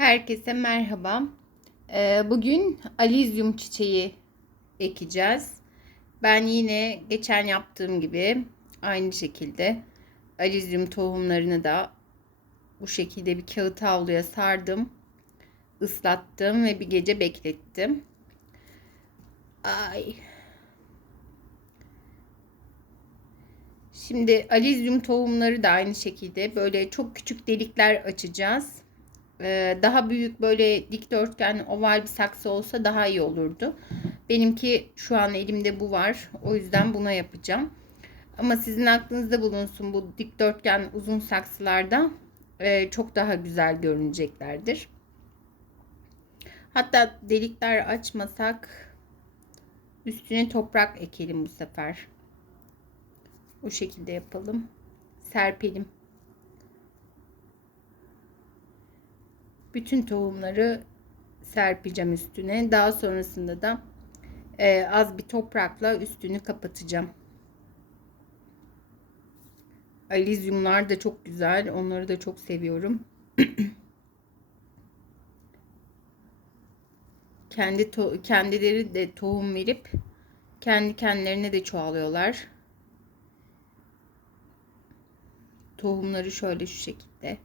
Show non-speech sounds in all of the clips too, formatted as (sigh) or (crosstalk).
Herkese merhaba. Ee, bugün alizyum çiçeği ekeceğiz. Ben yine geçen yaptığım gibi aynı şekilde alizyum tohumlarını da bu şekilde bir kağıt havluya sardım. ıslattım ve bir gece beklettim. Ay. Şimdi alizyum tohumları da aynı şekilde böyle çok küçük delikler açacağız ee, daha büyük böyle dikdörtgen oval bir saksı olsa daha iyi olurdu. Benimki şu an elimde bu var. O yüzden buna yapacağım. Ama sizin aklınızda bulunsun bu dikdörtgen uzun saksılarda e, çok daha güzel görüneceklerdir. Hatta delikler açmasak üstüne toprak ekelim bu sefer. O şekilde yapalım. Serpelim. Bütün tohumları serpeceğim üstüne. Daha sonrasında da e, az bir toprakla üstünü kapatacağım. Alizyumlar da çok güzel. Onları da çok seviyorum. (clears throat) Kendi to kendileri de tohum verip kendi kendilerine de çoğalıyorlar. Tohumları şöyle şu şekilde.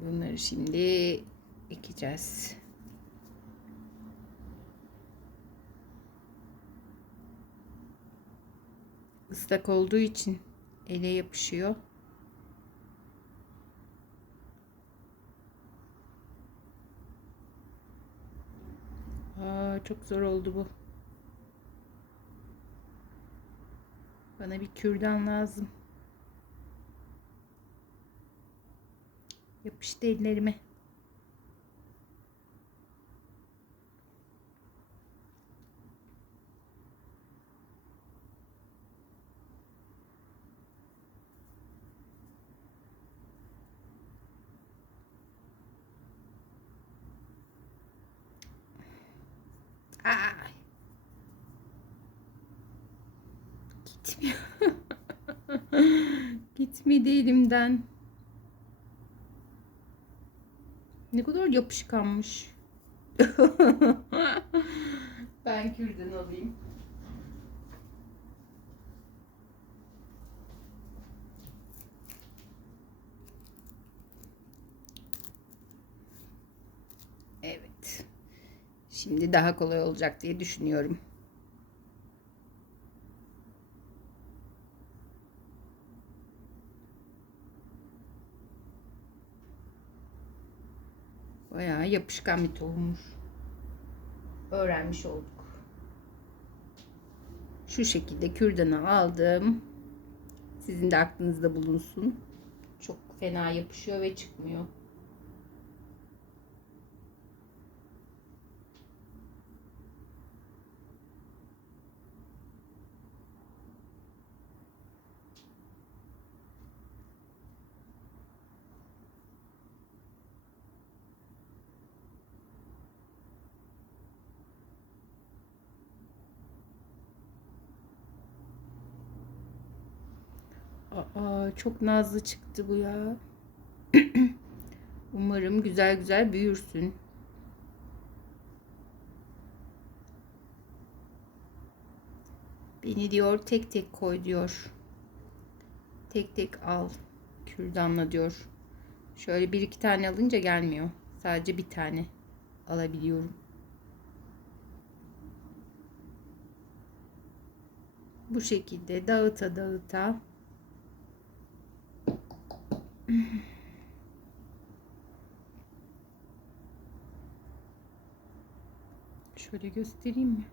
Bunları şimdi ekeceğiz. Islak olduğu için ele yapışıyor. Aa, çok zor oldu bu. Bana bir kürdan lazım. Yapıştı ellerime. Ay. Gitmiyor. (laughs) Gitmedi elimden. Ne kadar yapışkanmış. (laughs) ben kürden alayım. Evet. Şimdi daha kolay olacak diye düşünüyorum. Bayağı yapışkan bir tohummuş. Öğrenmiş olduk. Şu şekilde kürdanı aldım. Sizin de aklınızda bulunsun. Çok fena yapışıyor ve çıkmıyor. Aa, çok nazlı çıktı bu ya. (clears throat) Umarım güzel güzel büyürsün. Beni diyor tek tek koy diyor. Tek tek al. Kürdanla diyor. Şöyle bir iki tane alınca gelmiyor. Sadece bir tane alabiliyorum. Bu şekilde dağıta dağıta Şöyle göstereyim mi?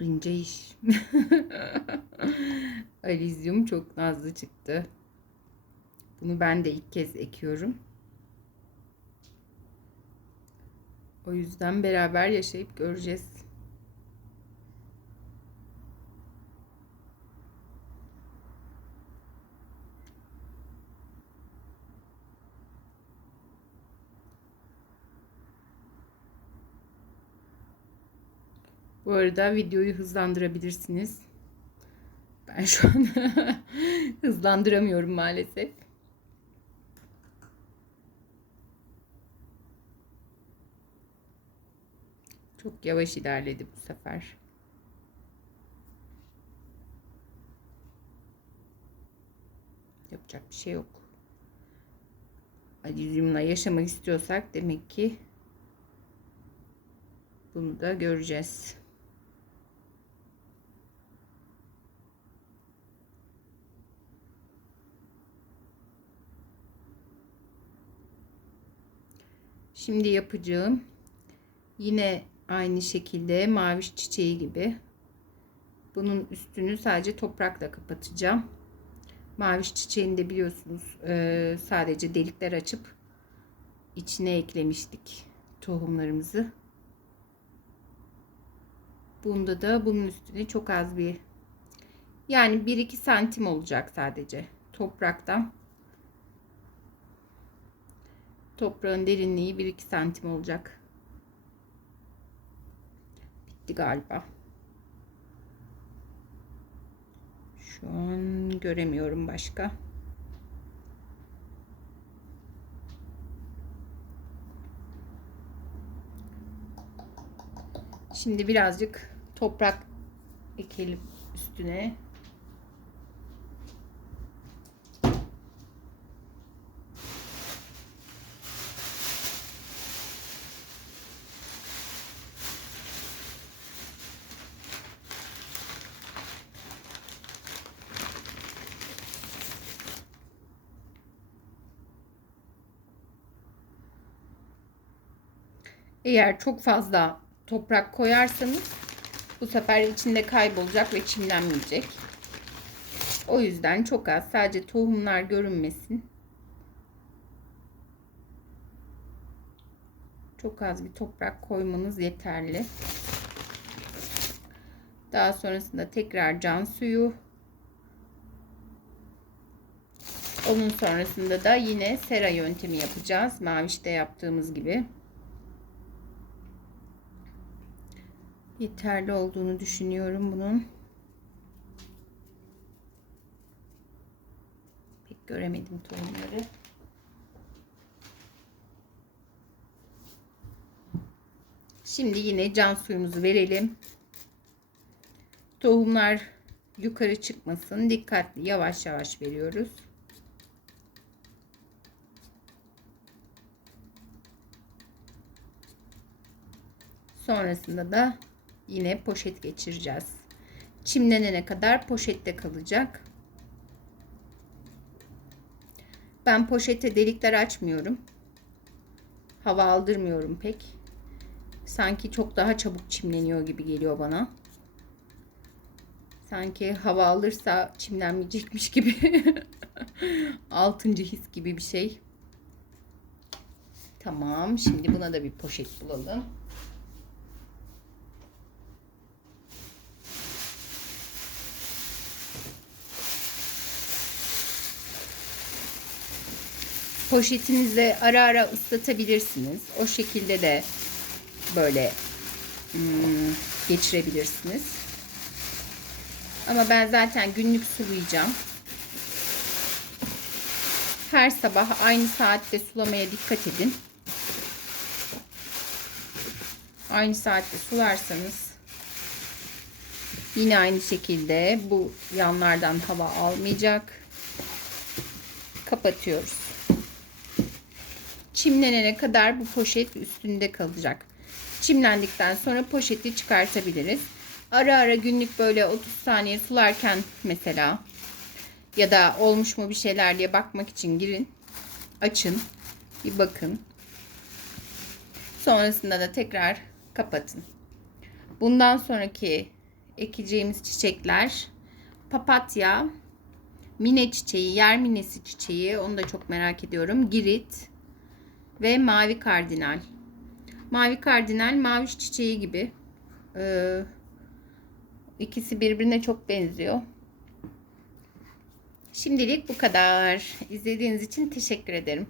İnce iş. (laughs) Alizyum çok nazlı çıktı. Bunu ben de ilk kez ekiyorum. O yüzden beraber yaşayıp göreceğiz. Bu arada videoyu hızlandırabilirsiniz. Ben şu an (laughs) hızlandıramıyorum maalesef. Çok yavaş ilerledi bu sefer. Yapacak bir şey yok. Alizyumla yaşamak istiyorsak demek ki bunu da göreceğiz. Şimdi yapacağım yine aynı şekilde maviş çiçeği gibi bunun üstünü sadece toprakla kapatacağım. Maviş çiçeğini de biliyorsunuz e, sadece delikler açıp içine eklemiştik tohumlarımızı. Bunda da bunun üstüne çok az bir yani 1-2 santim olacak sadece topraktan. Toprağın derinliği 1-2 santim olacak. Bitti galiba. Şu an göremiyorum başka. Şimdi birazcık toprak ekelim üstüne. Eğer çok fazla toprak koyarsanız bu sefer içinde kaybolacak ve çimlenmeyecek. O yüzden çok az sadece tohumlar görünmesin. Çok az bir toprak koymanız yeterli. Daha sonrasında tekrar can suyu. Onun sonrasında da yine sera yöntemi yapacağız. Mavişte yaptığımız gibi. Yeterli olduğunu düşünüyorum bunun. Pek göremedim tohumları. Şimdi yine can suyumuzu verelim. Tohumlar yukarı çıkmasın. Dikkatli yavaş yavaş veriyoruz. Sonrasında da yine poşet geçireceğiz. Çimlenene kadar poşette kalacak. Ben poşete delikler açmıyorum. Hava aldırmıyorum pek. Sanki çok daha çabuk çimleniyor gibi geliyor bana. Sanki hava alırsa çimlenmeyecekmiş gibi. (laughs) Altıncı his gibi bir şey. Tamam. Şimdi buna da bir poşet bulalım. Poşetinizle ara ara ıslatabilirsiniz. O şekilde de böyle hmm, geçirebilirsiniz. Ama ben zaten günlük sulayacağım. Her sabah aynı saatte sulamaya dikkat edin. Aynı saatte sularsanız yine aynı şekilde bu yanlardan hava almayacak. Kapatıyoruz çimlenene kadar bu poşet üstünde kalacak. Çimlendikten sonra poşeti çıkartabiliriz. Ara ara günlük böyle 30 saniye sularken mesela ya da olmuş mu bir şeyler diye bakmak için girin. Açın. Bir bakın. Sonrasında da tekrar kapatın. Bundan sonraki ekeceğimiz çiçekler papatya, mine çiçeği, yer minesi çiçeği onu da çok merak ediyorum. Girit ve mavi kardinal. Mavi kardinal mavi çiçeği gibi. Ee, ikisi birbirine çok benziyor. Şimdilik bu kadar. İzlediğiniz için teşekkür ederim.